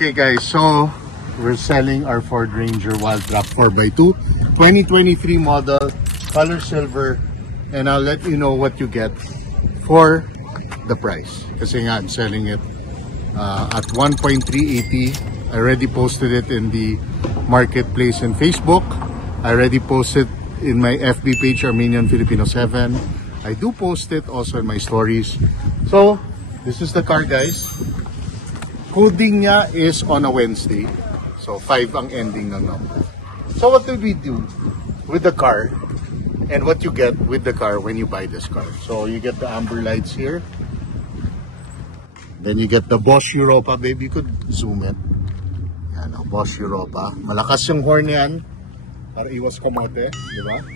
Okay guys, so we're selling our Ford Ranger Wildtrak 4x2 2023 model, color silver, and I'll let you know what you get for the price. Kasi nga, I'm selling it at 1.380. I already posted it in the marketplace in Facebook. I already posted in my FB page, Armenian Filipino 7. I do post it also in my stories. So, this is the car guys. Coding niya is on a Wednesday. So, 5 ang ending ng number. So, what did we do with the car? And what you get with the car when you buy this car? So, you get the amber lights here. Then you get the Bosch Europa. Baby, you could zoom it. Yan, Bosch Europa. Malakas yung horn yan. Para iwas kamote. Diba?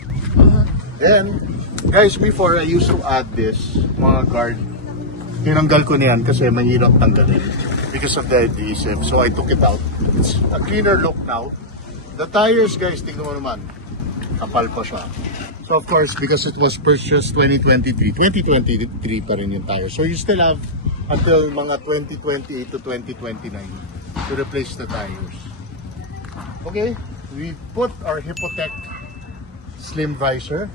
Then, guys, before I used to add this, mga guard, tinanggal ko na yan kasi mahirap tanggalin because of the adhesive. So I took it out. It's a cleaner look now. The tires, guys, tingnan mo naman. Kapal pa siya. So of course, because it was purchased 2023 pa rin yung tire. So you still have until mga 2028 to 2029 to replace the tires. Okay, we put our Hypotec slim visor.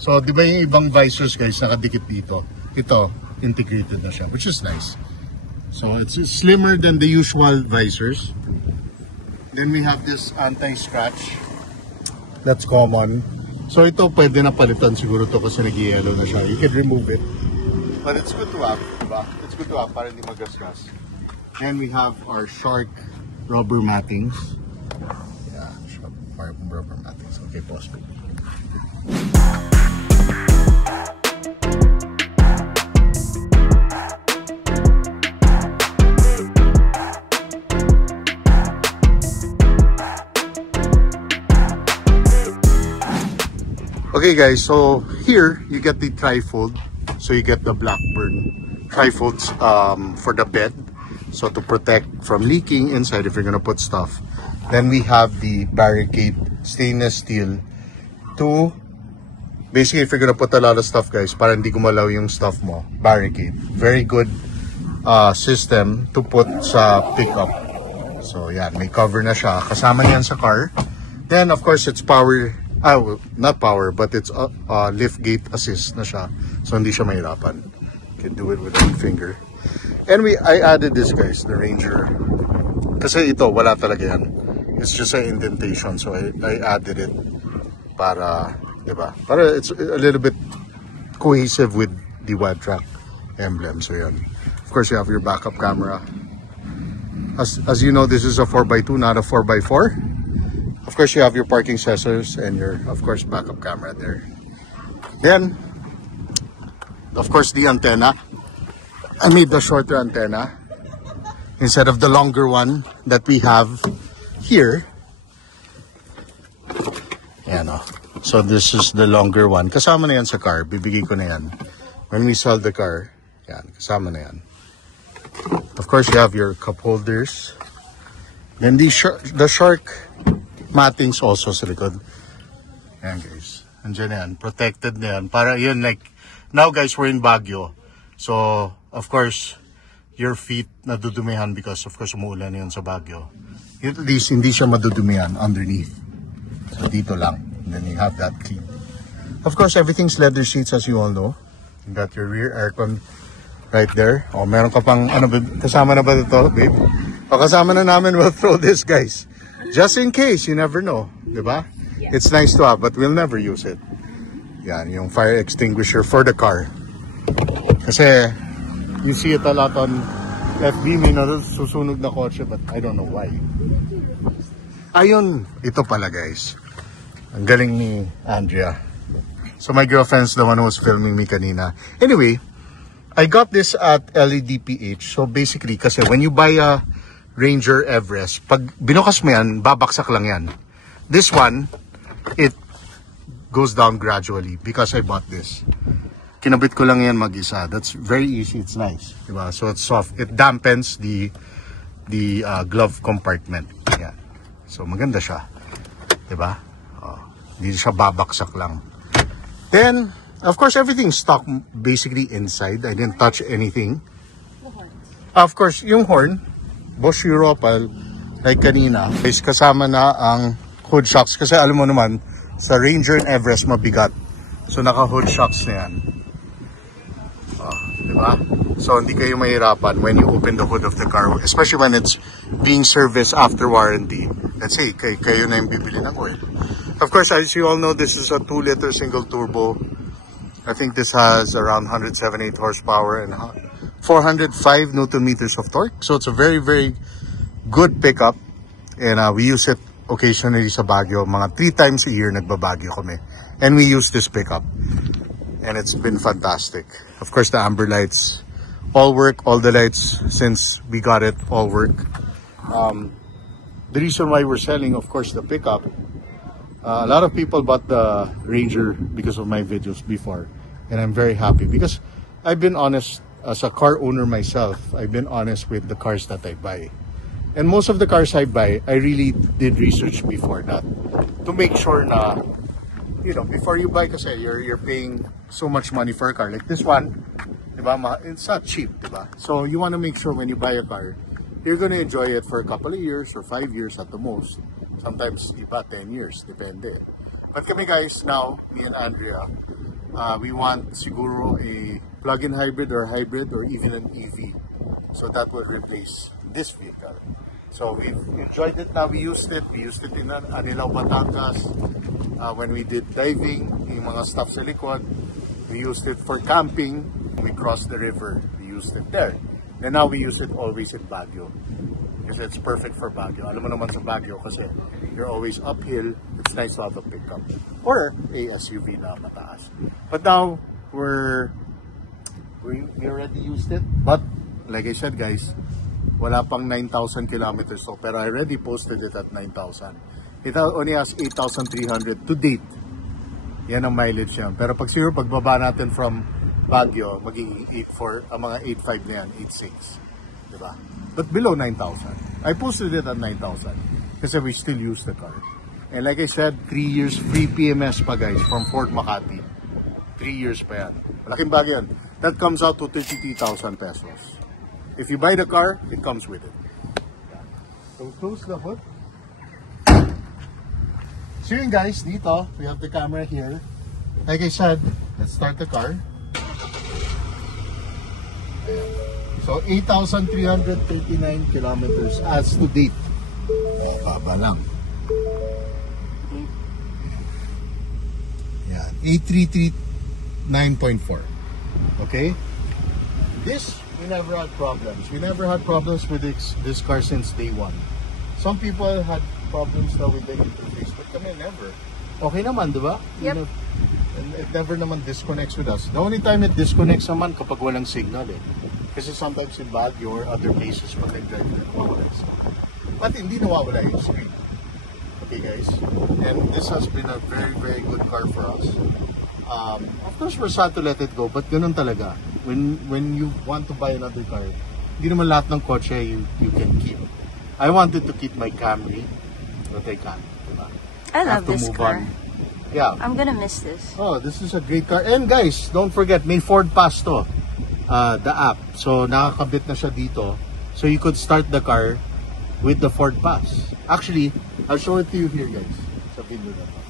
So di ba yung ibang visors, guys, nakadikit dito? Ito, integrated na siya, which is nice. So it's slimmer than the usual visors. Then we have this anti-scratch. That's common. So ito pwede na palitan siguro to kasi nag-yellow na siya. You can remove it. But it's good to have, diba? It's good to have para hindi magasgas. Then we have our Shark rubber mattings. Yeah, Shark rubber mattings. Okay, pause. Okay guys, so here you get the trifold. So you get the Blackburn trifolds for the bed. So to protect from leaking inside if you're gonna put stuff. Then we have the barricade stainless steel to basically if you're gonna put a lot of stuff guys, para hindi gumalaw yung stuff mo. Barricade. Very good system to put sa pickup. So yan, may cover na siya. Kasama niyan sa car. Then of course it's power. Not power, but it's lift gate assist na siya. So hindi siya mahirapan. You can do it with one finger. And I added this guys, the Ranger. Kasi ito, wala talaga yan. It's just an indentation. So I added it para, diba? Para it's a little bit cohesive with the Wildtrak emblem. So yan. Of course, you have your backup camera. As you know, this is a 4x2, not a 4x4. Of course, you have your parking sensors and your, of course, backup camera there. Then, of course, the antenna. I made the shorter antenna instead of the longer one that we have here. Yan o. So, this is the longer one. Kasama na yan sa car. Bibigay ko na yan. When we sell the car, yan, kasama na yan. Of course, you have your cup holders. Then, the Shark mattings also sa likod. Ayan guys. Andiyan na yan. Protected na yan. Para yun like, now guys, we're in Baguio. So, of course, your feet nadudumihan because of course umuulan yun sa Baguio. At least, hindi siya madudumihan underneath. So, dito lang. And then you have that clean. Of course, everything's leather seats as you all know. You got your rear aircon right there. O, meron ka pang, ano ba, kasama na ba ito, babe? O, kasama na namin, we'll throw this guys. Just in case, you never know, diba? Yeah. It's nice to have, but we'll never use it. Yan, yung fire extinguisher for the car. Kasi, you see it a lot on FB, may susunog na kotse, but I don't know why. Ayun, ito pala guys. Ang galing ni Andrea. So my girlfriend's the one who was filming me kanina. Anyway, I got this at LEDPH. So basically, kasi when you buy a Ranger Everest, pag binukas mo yan, babaksak lang yan. This one, it goes down gradually because I bought this. Kinabit ko lang yan mag-isa. That's very easy. It's nice. Diba? So it's soft. It dampens the glove compartment. Yan. So maganda siya. Diba? Oh, hindi siya babaksak lang. Then, of course, everything's stock basically inside. I didn't touch anything. Of course, yung horn, Bosch Europa, like kanina, is kasama na ang hood shocks. Kasi alam mo naman, sa Ranger and Everest mabigat. So naka hood shocks na yan. Diba? So hindi kayo mahirapan when you open the hood of the car, especially when it's being serviced after warranty. Let's say kayo na yung bibili ng oil. Of course, as you all know, this is a 2-liter single turbo. I think this has around 178 horsepower and 405 Newton meters of torque. So it's a very, very good pickup. And we use it occasionally sa Baguio. Mga 3 times a year nagbabagyo kami. And we use this pickup. And it's been fantastic. Of course, the amber lights all work. All the lights since we got it all work. The reason why we're selling, of course, the pickup. A lot of people bought the Ranger because of my videos before. And I'm very happy because I've been honest as a car owner myself. I've been honest with the cars that I buy. And most of the cars I buy, I really did research before that. To make sure na, you know, before you buy kasi you're paying so much money for a car. Like this one, diba? It's not cheap, diba? So you want to make sure when you buy a car, you're going to enjoy it for a couple of years or 5 years at the most. Sometimes iba 10 years, depende. But kami guys, now, me and Andrea, we want siguro a plug-in hybrid or even an EV. So that will replace this vehicle. So we've enjoyed it now. We used it in Anilao, Batangas. When we did diving, yung mga stuff sa likod. We used it for camping. We crossed the river. We used it there. And now we use it always in Baguio. Kasi it's perfect for Baguio. Alam mo naman sa Baguio kasi you're always uphill. It's nice to have a pickup. Or a SUV na mataas. But now, we already used it. But, like I said guys, wala pang 9,000 kilometers. So, pero I already posted it at 9,000. It only has 8,300 to date. Yan ang mileage yan. Pero pag siguro pagbaba natin from Baguio, magiging 8.4, mga 8.5 na yan, 8.6. Diba? But below 9,000. I posted it at 9,000 kasi we still use the car. And like I said, 3 years free PMS pa guys from Fort Makati. 3 years pa yan. Malaking bagay yan. That comes out to 33,000 pesos. If you buy the car, it comes with it. So close the hood. So yun guys, dito, we have the camera here. Like I said, let's start the car. So 8,339 kilometers as to date. Baba lang. Yan, 8339.4. Okay? This, we never had problems. We never had problems with this car since day one. Some people had problems now with the interface, but kami never. Okay naman, di ba? Yep. And it never naman disconnects with us. The only time it disconnects naman kapag walang signal eh. Kasi sometimes in Baguio or other places pag nag-drive na nawawala yung screen. But hindi nawawala yung screen. Okay guys? And this has been a very, very good car for us. Of course, we're sad to let it go, but ganun talaga. When you want to buy another car, hindi naman lahat ng kotse you can keep. I wanted to keep my Camry, but I can't. Diba? I love this car. Yeah. I'm gonna miss this. Oh, this is a great car. And guys, don't forget, may Ford Pass to. The app. So, nakakabit na siya dito. So, you could start the car with the Ford Pass. Actually, I'll show it to you here, guys. Sa video na to.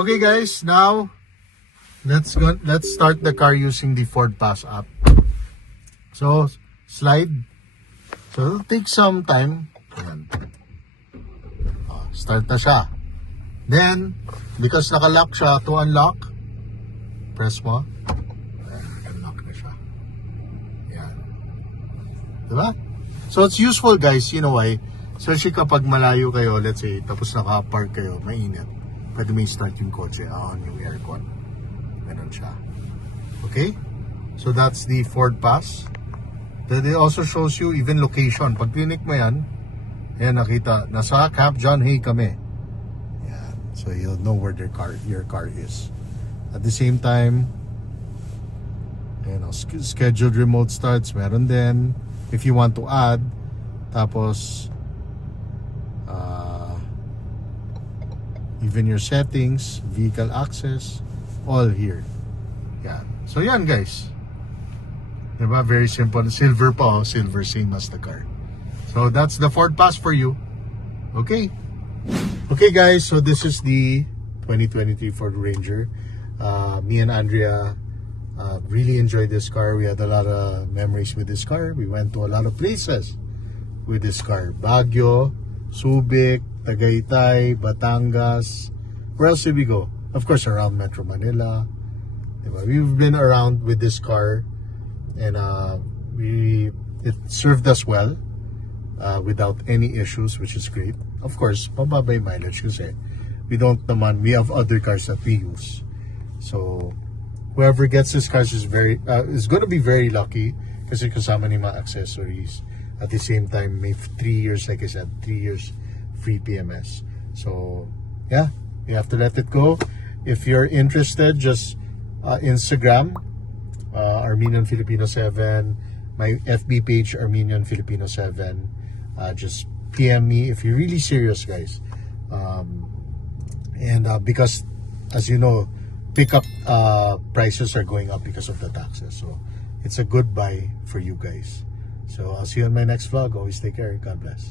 Okay, guys. Now, let's start the car using the Ford Pass app. So, slide. So, it'll take some time. Ayan. Start na siya. Then, because naka-lock siya, to unlock, press mo. Unlock na siya. Ayan. Diba? So, it's useful guys, you know why? Especially kapag malayo kayo, let's say, tapos naka-park kayo, mainit. Pwede may start yung kotse, on yung aircon. Ganun siya. Okay? So, that's the Ford Pass. Then it also shows you even location. Pag clinic mo yan, ayan, nakita, nasa Camp John Hay kami. Ayan. So, you'll know where your car is. At the same time, ayan, scheduled remote starts, meron din. If you want to add, tapos, even your settings, vehicle access, all here. Yan. So, yan guys. Diba? Very simple. Silver pa, oh. Silver, same as the car. So that's the Ford Pass for you. Okay. Okay guys, so this is the 2023 Ford Ranger. Me and Andrea really enjoyed this car. We had a lot of memories with this car. We went to a lot of places with this car. Baguio, Subic, Tagaytay, Batangas. Where else did we go? Of course, around Metro Manila. We've been around with this car, and it served us well without any issues, which is great. Of course, mababa yung mileage kasi we have other cars that we use. So whoever gets this car is going to be very lucky kasi kasama ni mga accessories. At the same time, may 3 years, like I said, 3 years free PMS. So yeah, you have to let it go. If you're interested, just Instagram, Armenian Filipino 7, my FB page, Armenian Filipino 7. Just PM me if you're really serious, guys. Because, as you know, pickup prices are going up because of the taxes. So it's a good buy for you guys. So I'll see you in my next vlog. Always take care. God bless.